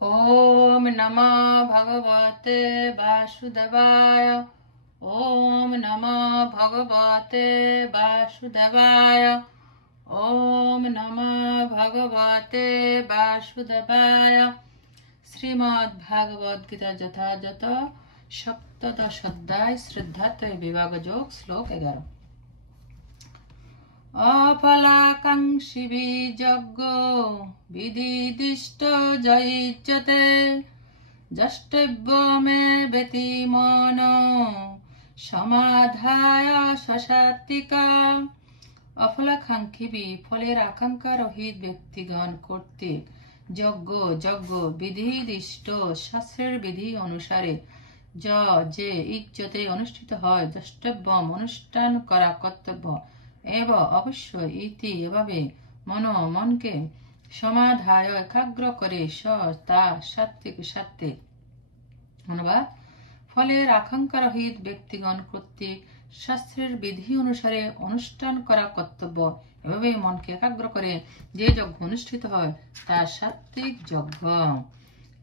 ओम नमो भगवते वासुदेवाय। ओम नमो भगवते वासुदेवाय। ओम नमो भगवते वासुदेवाय। श्रीमद्भागवत गीता যথাযথ সপ্তদশ অধ্যায় শ্রদ্ধাত্রয় বিভাগ যোগ শ্লোক 11। অফলাকাঙ্ক্ষী যজ্ঞ বিধিদিষ্ট জয়িষ্যতে যষ্টব্য মে বেতি মন সমাধায় সসাত্বিকা। অফলাকাঙ্ক্ষী ফলের আকাঙ্ক্ষা রহিত ব্যক্তিগণ কর্তৃক যজ্ঞ বিধিদিষ্ট শাস্ত্রের বিধি অনুসারে যে ইজ্জতে অনুষ্ঠিত হয় দ্রষ্টব্যম অনুষ্ঠান করা কর্তব্য এবং অবশ্যই ইতি এভাবে মনকে সমাধায় একাগ্র করে তা সাত্বিক অনুবাদ ফলের আকাঙ্ক্ষা রহিত ব্যক্তিগণ কর্তৃক শাস্ত্রের বিধি অনুসারে অনুষ্ঠান করা কর্তব্য এভাবে মনকে একাগ্র করে যে যজ্ঞ অনুষ্ঠিত হয় তা সাত্বিক যজ্ঞ।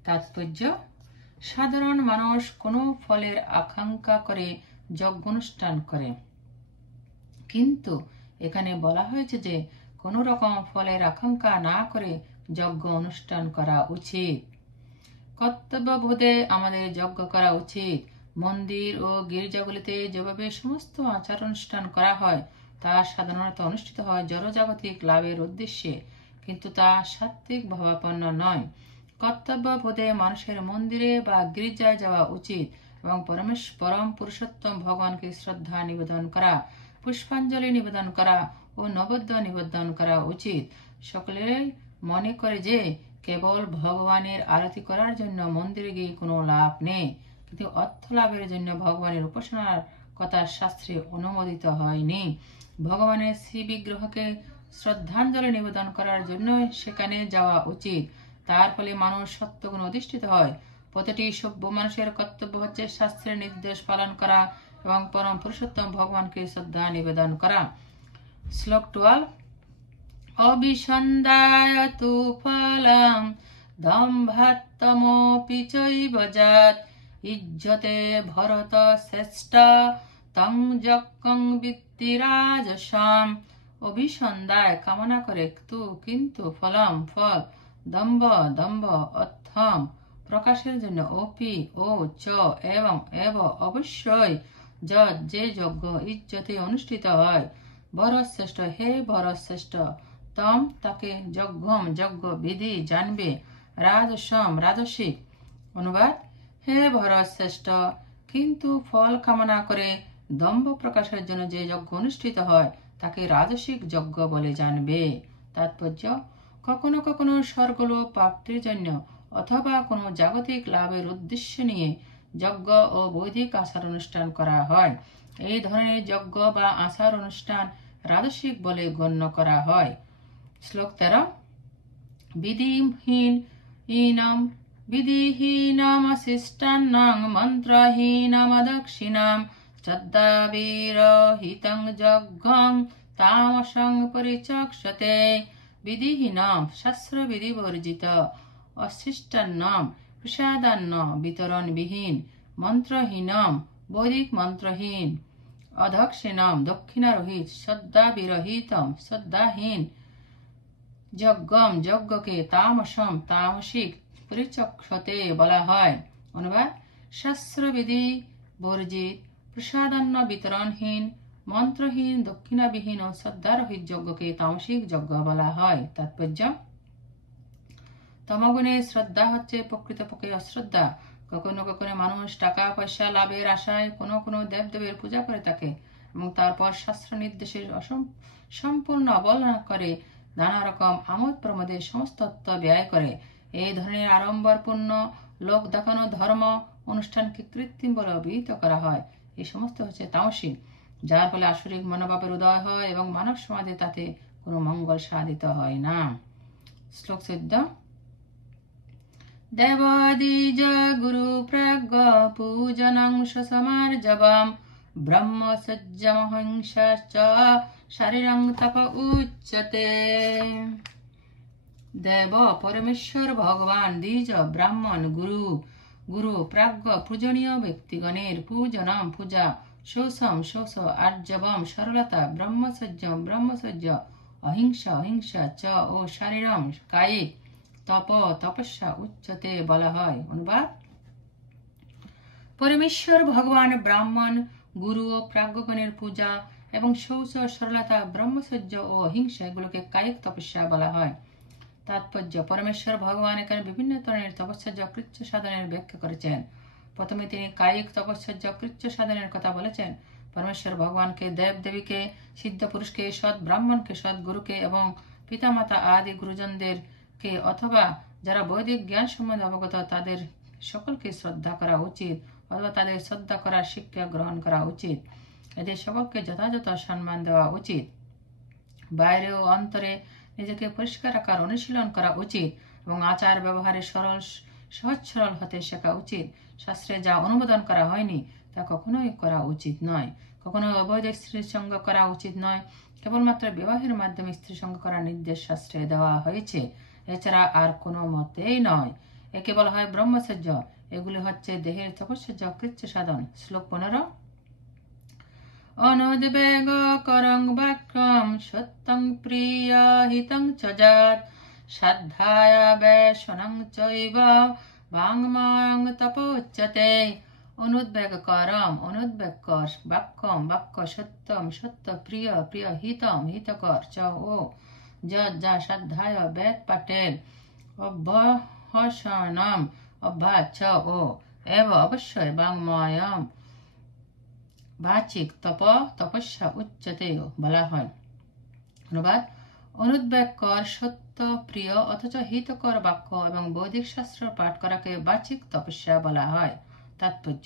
তাৎপর্য: সাধারণ মানুষ কোনো ফলের আকাঙ্ক্ষা করে যজ্ঞ অনুষ্ঠান করে, কিন্তু এখানে বলা হয়েছে যে কোনো রকম ফলের আকাঙ্ক্ষা না করে যজ্ঞ অনুষ্ঠান করা উচিত। কর্তব্যবোধে আমাদের যজ্ঞ করা উচিত। মন্দির ও গির্জাগুলিতে যেভাবে সমস্ত আচার অনুষ্ঠান করা হয় তা সাধারণত অনুষ্ঠিত হয় জড়জাগতিক লাভের উদ্দেশ্যে, কিন্তু তা সাত্বিক ভাবাপন্ন নয়। কর্তব্যবোধে মানুষের মন্দিরে বা গির্জায় যাওয়া উচিত এবং পরম পুরুষোত্তম ভগবানকে শ্রদ্ধা নিবেদন করা, পুষ্পাঞ্জলি নিবেদন করা ও নৈবেদ্য নিবেদন করা উচিত। সকলেই মনে করে যে কেবল ভগবানের আরতি করার জন্য মন্দিরে গিয়ে কোনো লাভ নেই, কিন্তু অর্থ লাভের জন্য ভগবানের উপাসনার কথা শাস্ত্রে অনুমোদিত হয়নি। ভগবানের শ্রী বিগ্রহকে শ্রদ্ধাঞ্জলি নিবেদন করার জন্য সেখানে যাওয়া উচিত। তার ফলে মানুষ সত্যগুণ অধিষ্ঠিত হয়। প্রতিটি সভ্য মানুষের কর্তব্য হচ্ছে শাস্ত্রের নির্দেশ পালন করা এবং পরম পুরুষোত্তম ভগবানকে শ্রদ্ধা নিবেদন করা। শ্লোক 12। অবিসন্ধায় তু ফলং দম্ভাত্তমোপি চৈব যৎ ইজ্জতে ভরত শ্রেষ্ঠ তং যজ্ঞং বিদ্ধি রাজসাম। অভিসন্ধায় কামনা করে কিন্তু ফল দম্ভ অর্থম প্রকাশের জন্য অপি ও চ এবং অবশ্যই যে যজ্ঞ ইজ্জতে অনুষ্ঠিত হয় বরশ্রেষ্ঠ হে বরশ্রেষ্ঠ তম তাকে যজ্ঞ বিধি জানবে রাজসম রাজসিক। অনুবাদ: হে ভরশ্রেষ্ঠ, কিন্তু ফল কামনা করে দম্ভ প্রকাশের জন্য যে যজ্ঞ অনুষ্ঠিত হয় তাকে রাজসিক যজ্ঞ বলে জানবে। তাৎপর্য: কখনো কখনো স্বর্গলোক প্রাপ্তির জন্য অথবা কোনো জাগতিক লাভের উদ্দেশ্য নিয়ে যজ্ঞ ও বৈদিক আচার অনুষ্ঠান করা হয়। এই ধরনের যজ্ঞ বা আচার অনুষ্ঠান রাজসিক বলে গণ্য করা হয়। শ্লোক 13। বিধিহীনম অশিষ্টান্নং মন্ত্রহীনম অদক্ষিণাম শ্রদ্ধাবিরহিতং যজ্ঞং তামসং পরিচক্ষতে। বিধিহীনম শাস্ত্রবিধি বর্জিত, অশিষ্টান্নম প্রসাদান্ন বিতরণবিহীন, মন্ত্রহীনম বৈদিক মন্ত্রহীন, অদক্ষিণম দক্ষিণারহিত, শ্রদ্ধাবিরহিতম শ্রদ্ধাহীন যজ্ঞকে তামসম তামসিক পরিচক্ষতে বলা হয়। অনুবাদ: শাস্ত্রবিধি বর্জিত, প্রসাদান্ন বিতরণহীন, মন্ত্রহীন, দক্ষিণাবিহীন ও শ্রদ্ধারহিত যজ্ঞকে তামসিক যজ্ঞ বলা হয়। তাৎপর্য: তমগুণে শ্রদ্ধা হচ্ছে প্রকৃতপক্ষে অশ্রদ্ধা। কখনো কখনো মানুষ টাকা পয়সা লাভের আশায় কোনো দেবদেবের পূজা করে থাকে এবং তারপর শাস্ত্র নির্দেশের সম্পূর্ণ অবহেলনা করে নানা রকম আমোদ প্রমোদে সমস্ত অর্থ ব্যয় করে। এই ধরনের আড়ম্বরপূর্ণ লোক দেখানো ধর্ম অনুষ্ঠানকে কৃত্রিম বলে অভিহিত করা হয়। এই সমস্ত হচ্ছে তামসিক, যার ফলে আসরিক মনোভাবের উদয় হয় এবং মানব সমাজে তাতে কোনো মঙ্গল সাধিত হয় না। শ্লোক 14। দেবাদিজ গুরু প্রাজ্ঞ পূজনং সমার্জবাম ব্রহ্মসজ্জমহিংসা চ শারীরং তপ উচ্যতে। দেব পরমেশ্বর ভগবান দ্বিজ ব্রাহ্মণ গুরু প্রাজ্ঞ পূজনীয় ব্যক্তিগণের পূজনম পূজা শোষম শোষ আর্জবম সরলতা ব্রহ্মচর্য অহিংসা চ ও শারীরম কায়িক তপস্যা উচ্চতে বলা হয়। অনুবাদ: পরমেশ্বর ভগবান ব্রাহ্মণ গুরু ও প্রাজ্ঞগণের পূজা এবং শৌচ সরলতা ব্রহ্মচর্য ও অহিংসা এগুলোকে কায়িক তপস্যা বলা হয়। তাৎপর্য: পরমেশ্বর ভগবান এখানে বিভিন্ন ধরনের তপস্যা কৃচ্ছ সাধনের ব্যাখ্যা করেছেন। প্রথমে তিনি কায়িক তপস্যা কৃচ্ছ সাধনের কথা বলেছেন। পরমেশ্বর ভগবানকে, দেব দেবীকে, সিদ্ধ পুরুষকে, সৎ ব্রাহ্মণকে, সৎ গুরুকে এবং পিতামাতা আদি গুরুজনদেরকে অথবা যারা বৈদিক জ্ঞান সম্বন্ধে অবগত তাদের সকলকে শ্রদ্ধা করা উচিত অথবা তাদের শ্রদ্ধা করার শিক্ষা গ্রহণ করা উচিত। এদের সকলকে যথাযথ সম্মান দেওয়া উচিত। বাইরে ও অন্তরে নিজেকে পরিষ্কার রাখার অনুশীলন করা উচিত এবং আচার ব্যবহারে সহজ সরল হতে শেখা উচিত। শাস্ত্রে যা অনুমোদন করা হয়নি তা কখনোই করা উচিত নয়। কখনো অবৈধ স্ত্রীর সঙ্গ করা উচিত নয়। কেবলমাত্র বিবাহের মাধ্যমে স্ত্রী সঙ্গ করার নির্দেশ শাস্ত্রে দেওয়া হয়েছে, এছাড়া আর কোনো মতেই নয়। একে বলা হয় ব্রহ্মচর্য। এগুলি হচ্ছে দেহের তপস্যা কৃচ্ছ সাধন। শ্লোক 15। অনুদ্বেগ করং বাক্যম সত্যং প্রিয় হিতং চ যৎ শ্রদ্ধায়া বৈষ্ণং চৈব বাঙ্গময়ং তপোচ্যতে। অনুদ্বেগ করম অনুদ্বেগ কর, বাক্যম বাক্য, সত্যম সত্য, প্রিয় প্রিয়, হিতম হিতকর, চ ও যৎ যা, শ্রদ্ধায় বেদ পাঠের, অভ্যসনম অভ্যাস, চ ও এব অবশ্যই, বাঙ্গময়ম বাচিক তপস্যা উচ্চতে বলা হয়। অনুবাদ: অনুদ্বেগ কর, সত্য, প্রিয় অথচ হিতকর বাক্য এবং বৈদিক শাস্ত্র পাঠ করাকে বাচিক তপস্যা বলা হয়। তাৎপর্য: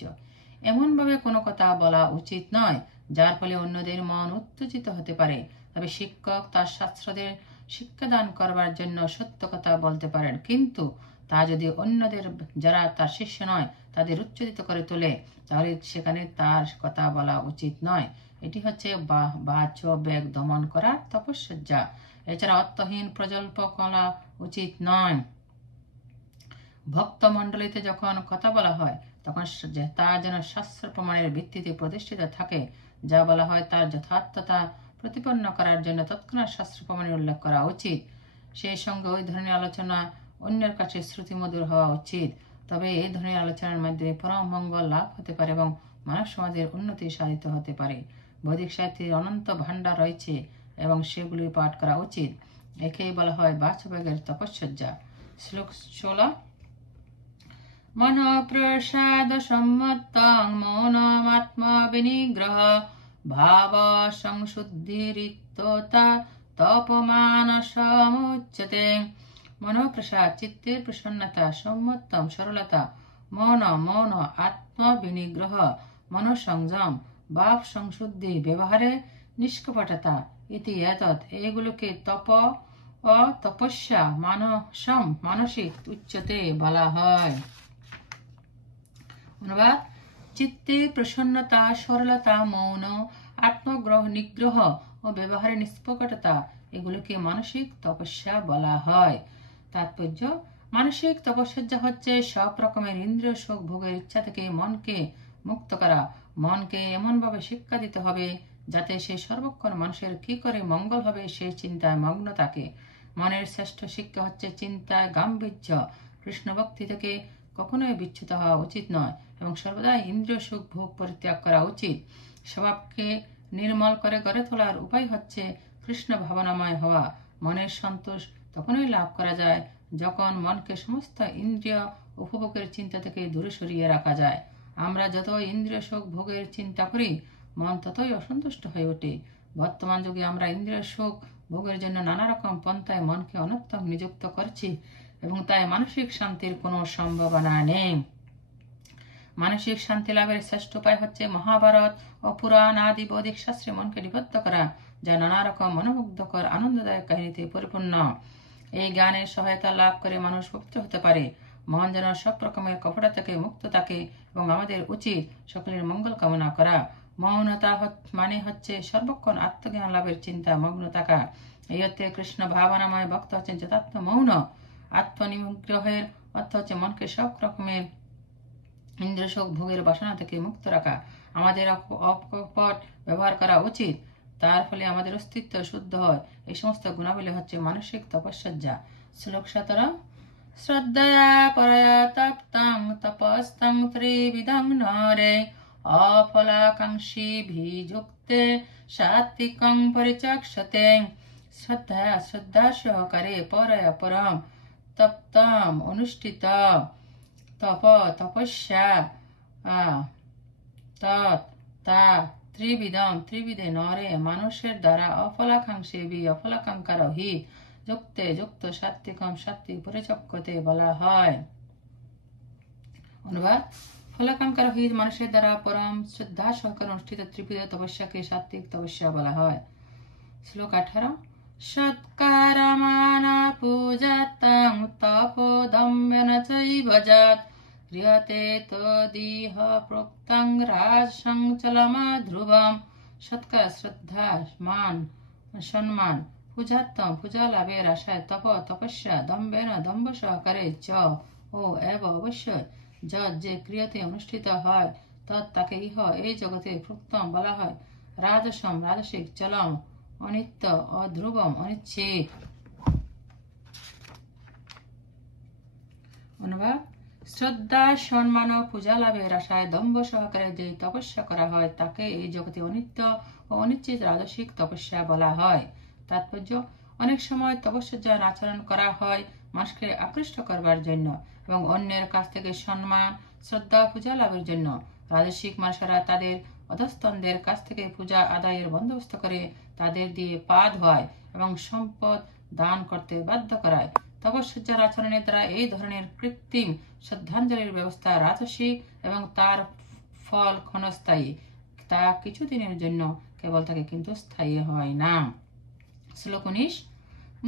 এমনভাবে কোনো কথা বলা উচিত নয় যার ফলে অন্যদের মন উত্তেজিত হতে পারে। তবে শিক্ষক তার ছাত্রদের শিক্ষাদান করবার জন্য সত্য কথা বলতে পারেন, কিন্তু তা যদি অন্যদের যারা তার শিষ্য নয় তাদের উচ্চরিত করে তোলে তাহলে সেখানে তার কথা বলা উচিত নয়। এটি হচ্ছে বাচ বেগ দমন করার তপস্যা। এছাড়া অর্থহীন প্রজল্প করা উচিত নয়। ভক্ত মণ্ডলীতে যখন কথা বলা হয় তখন তা যেন শাস্ত্র প্রমাণের ভিত্তিতে প্রতিষ্ঠিত থাকে। যা বলা হয় তার যথার্থতা প্রতিপন্ন করার জন্য তৎক্ষণাৎ শাস্ত্র প্রমাণের উল্লেখ করা উচিত। সেই সঙ্গে ওই ধরনের আলোচনা অন্যের কাছে শ্রুতিমধুর হওয়া উচিত। তবে এই ধরনের আলোচনার মাধ্যমে পরম মঙ্গল লাভ হতে পারে এবং মানব সমাজের উন্নতি সাধিত হতে পারে। বৈদিক সাহিত্যের অনন্ত ভাণ্ডার রয়েছে এবং সেগুলি পাঠ করা উচিত। একেই বলা হয় বাচবেগের তপস্যা। শ্লোক 16। মনোপ্রসাদ সম্মতং মৌনমাত্মা বিনিগ্রহ ভাব সংশুদ্ধিরিত্যতা তপমানসমুচ্যতে। মনোপ্রসাদ চিত্তের প্রসন্নতা, সম্মতম সরলতা, মৌন আত্মবিনিগ্রহ মনোসংযম, ভাব সংশুদ্ধি ব্যবহারে নিষ্কপটতা ইতি এতৎ এগুলোকে তপস্যা মানসিক উচ্চতে বলা হয়। অনুবাদ: চিত্তে প্রসন্নতা, সরলতা, মৌন, নিগ্রহ ও ব্যবহারে নিষ্কপটতা এগুলোকে মানসিক তপস্যা বলা হয়। তাৎপর্য: মানসিক তপস্যা হচ্ছে সব রকমের ইন্দ্রিয় সুখ ভোগের ইচ্ছা থেকে মনকে মুক্ত করা। মনকে এমনভাবে শিক্ষা দিতে হবে যাতে সে সর্বক্ষণ মানুষের কি করে মঙ্গল হবে সেই চিন্তায় মগ্ন থাকে। মনের শ্রেষ্ঠ শিক্ষা হচ্ছে চিন্তায় গাম্ভীর্য। কৃষ্ণ ভক্তি থেকে কখনোই বিচ্যুত হওয়া উচিত নয় এবং সর্বদাই ইন্দ্রিয় সুখ ভোগ পরিত্যাগ করা উচিত। স্বভাবকে নির্মল করে গড়ে তোলার উপায় হচ্ছে কৃষ্ণ ভাবনাময় হওয়া। মনের সন্তোষ তখনই লাভ করা যায় যখন মনকে সমস্ত ইন্দ্রিয় উপভোগের চিন্তা থেকে দূরে সরিয়ে রাখা যায়। আমরা যত ইন্দ্রিয় সুখ ভোগের চিন্তা করি মন ততই অসন্তুষ্ট হয়ে ওঠে। বর্তমান যুগে আমরা ইন্দ্রিয় সুখ ভোগের জন্য নানা রকম পন্থায় মনকে অনর্থক নিযুক্ত করছি এবং তাই মানসিক শান্তির কোনো সম্ভাবনা নেই। মানসিক শান্তি লাভের শ্রেষ্ঠ উপায় হচ্ছে মহাভারত ও পুরাণ আদি বৈদিক শাস্ত্রে মনকে নিবদ্ধ করা, যা নানা রকম মনোমুগ্ধকর আনন্দদায়ক কাহিনীতে পরিপূর্ণ। এই জ্ঞানের সহায়তা লাভ করে মানুষ পবিত্র হতে পারে। মন যেন সব রকমের কপটতা থেকে মুক্ত থাকে এবং আমাদের উচিত সকলের মঙ্গল কামনা করা। মৌনতা মানে হচ্ছে সর্বক্ষণ আত্মজ্ঞান লাভের চিন্তা মগ্ন থাকা। এই অর্থে কৃষ্ণ ভাবনাময় ভক্ত হচ্ছেন যথার্থ মৌন। আত্মনিগ্রহের অর্থ হচ্ছে মনকে সব রকমের ইন্দ্রিয়সুখ ভোগের বাসনা থেকে মুক্ত রাখা। আমাদের অকপট ব্যবহার করা উচিত, তার ফলে আমাদের অস্তিত্ব শুদ্ধ হয়। এই সমস্ত গুণাবলী হচ্ছে মানসিক তপস্যা। শ্লোক 17। শ্রদ্ধয়া পরয়া তপ্তং তপস্তং ত্রিবিধং নরে অফলাকাঙ্ক্ষীভিযুক্তে সাত্বিকং পরিচক্ষতে। শ্রদ্ধা সহকারে পরয়া পরম তপ্তম অনুষ্ঠিত তপস্যা তা ত্রিবিধে নরে মানুষের দ্বারা অফলাকাঙ্ক্ষার হিত যুক্ত সাত্বিক পরিচক্ষতে বলা হয়। অনুবাদ: ফলাকাঙ্ক্ষার হিত মানুষের দ্বারা পরম শ্রদ্ধা সহকারে অনুষ্ঠিত ত্রিবিধ তপস্যাকে সাত্বিক তপস্যা বলা হয়। শ্লোক 18। সৎকারমানা পূজাতং তপোদম্যেন চৈব যৎ ক্রিয়তে তদিহ প্রোক্তং রাজসং চলমধ্রুবম। সৎকার, শ্রদ্ধা, মান, সম্মান, পূজাত্তম পূজা লাভের আশায়, তপস্যা, দম্ভেন দম্ভ সহকারে, চ ও এব অবশ্যই, যৎ যে ক্রিয়াতে অনুষ্ঠিত হয়, তৎ তাকে ইহ এই জগতে প্রোক্তম বলা হয়। রাজসম রাজসিক, চলম অনিত্য, অধ্রুবম অনিশ্চিত। অনুবাদ: শ্রদ্ধা, সম্মান ও পূজা লাভের আশায় দম্ভ সহকারে যে তপস্যা করা হয় তাকে এই জগতে অনিত্য ও অনিশ্চিত রাজসিক তপস্যা বলা হয়। তাৎপর্য: অনেক সময় তপস্যার আচরণ করা হয় মানুষকে আকৃষ্ট করবার জন্য এবং অন্যের কাছ থেকে সম্মান, শ্রদ্ধা, পূজা লাভের জন্য। রাজসিক মানুষেরা তাদের অধস্তনদের কাছ থেকে পূজা আদায়ের বন্দোবস্ত করে তাদের দিয়ে পা ধোয়ায় এবং সম্পদ দান করতে বাধ্য করায়। তপস্যার আচরণের দ্বারা এই ধরনের কৃত্রিম শ্রদ্ধাঞ্জলির ব্যবস্থা রাজসিক এবং তার ফল ক্ষণস্থায়ী। তা কিছুদিনের জন্য কেবল থাকে, কিন্তু স্থায়ী হয় না। শ্লোক 19।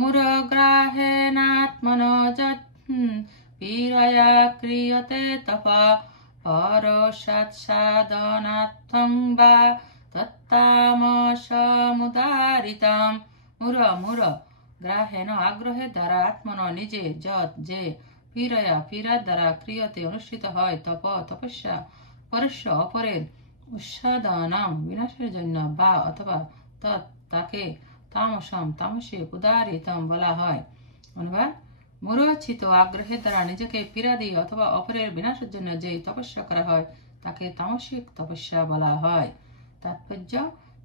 মুরগ্রাহেনাত্মনো যৎ পীড়য়া ক্রিয়তে তপা পরসাৎসাধনার্থং বা তত্তামসমুদারিতাম। মুর গ্রাহেন আগ্রহের দ্বারা, আত্মন নিজে, যৎ যে, পীড়ার দ্বারা, ক্রিয়তে অনুষ্ঠিত হয়, তপস্যা, পরস্য অপরের, উৎসাদনাম বিনাশের জন্য, বা অথবা তৎ তাকে, তামসম তামসিক, উদারিতম বলা হয়। অনুবাদ: মূঢ়চিত আগ্রহের দ্বারা নিজেকে পীড়া দিয়ে অথবা অপরের বিনাশের জন্য যে তপস্যা করা হয় তাকে তামসিক তপস্যা বলা হয়। তাৎপর্য: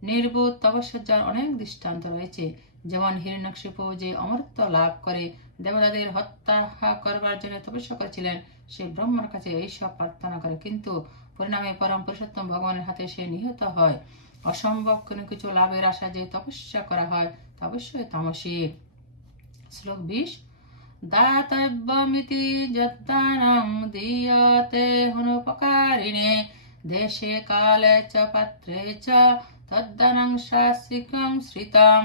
নির্বোধ তপস্যার অনেক দৃষ্টান্ত রয়েছে। যেমন হিরণ্যকশিপু যে অমরত্ব লাভ করে দেবতাদের হত্যা করবার জন্য তপস্যা করেছিলেন, সে ব্রহ্মার কাছে এইসব প্রার্থনা করে, কিন্তু পরিণামে পরম পুরুষোত্তম ভগবানের হাতে সে নিহত হয়। অসম্ভব কোনো কিছু লাভের আশা যে তপস্যা করা হয় তা অবশ্যই তামসিক। শ্লোক 20। দাতব্যমিতি যদ্দানং দীয়তে হনুপকারিণে দেশে কালে চ পাত্রে চ তদ্দানং শাস্ত্রিকং শ্রিতম।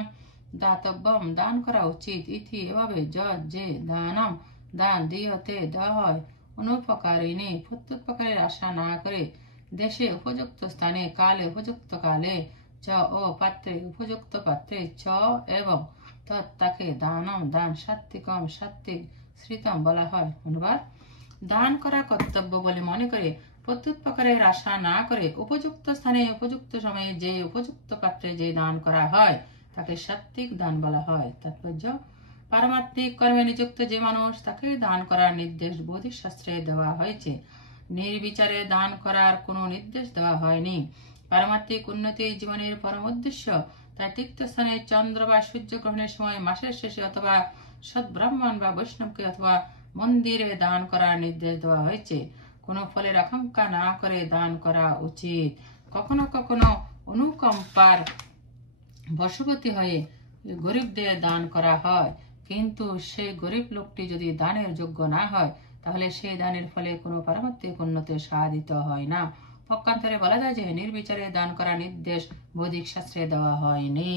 দাতব্যম দান করা উচিত, ইতি এভাবে, যৎ যে, দানম দান, দীয়তে দেওয়া হয়, অনুপকারিণী প্রত্যুপকারের আশা না করে, দেশে উপযুক্ত স্থানে, কালে উপযুক্ত কালে, চ ও পাত্রে উপযুক্ত পাত্রে, চ এবং তৎ তাকে, দানম দান, সাত্বিকম সাত্বিক, শ্রিতম বলা হয়। অনুবাদ: দান করা কর্তব্য বলে মনে করে প্রত্যুপকারের আশা না করে উপযুক্ত স্থানে উপযুক্ত সময়ে যে উপযুক্ত পাত্রে যে দান করা হয় তাকে সাত্বিক দান বলা হয়। তাৎপর্য: পারমাত্মিক কর্মে নিযুক্ত যে মানুষ, তাকে দান করার নির্দেশ বৌদ্ধিক শাস্ত্রে দেওয়া হয়েছে। নির্বিচারে দান করার কোনো নির্দেশ দেওয়া হয়নি। পারমাত্মিক উন্নতি জীবনের পরম উদ্দেশ্য। তাই তীর্থস্থানে চন্দ্র বা সূর্য গ্রহণের সময়, মাসের শেষে, অথবা সৎব্রাহ্মণ বা বৈষ্ণবকে অথবা মন্দিরে দান করার নির্দেশ দেওয়া হয়েছে। কোনো ফলের আকাঙ্ক্ষা না করে দান করা উচিত। কখনো কখনো অনুকম্পার বশবর্তী হয়ে গরিবদের দান করা হয়, কিন্তু সেই গরিব লোকটি যদি দানের যোগ্য না হয় তাহলে সেই দানের ফলে কোনো পারমাত্মিক উন্নতি সাধিত হয় না। পক্ষান্তরে বলা যায় যে নির্বিচারে দান করার নির্দেশ বৈদিক শাস্ত্রে দেওয়া হয়নি।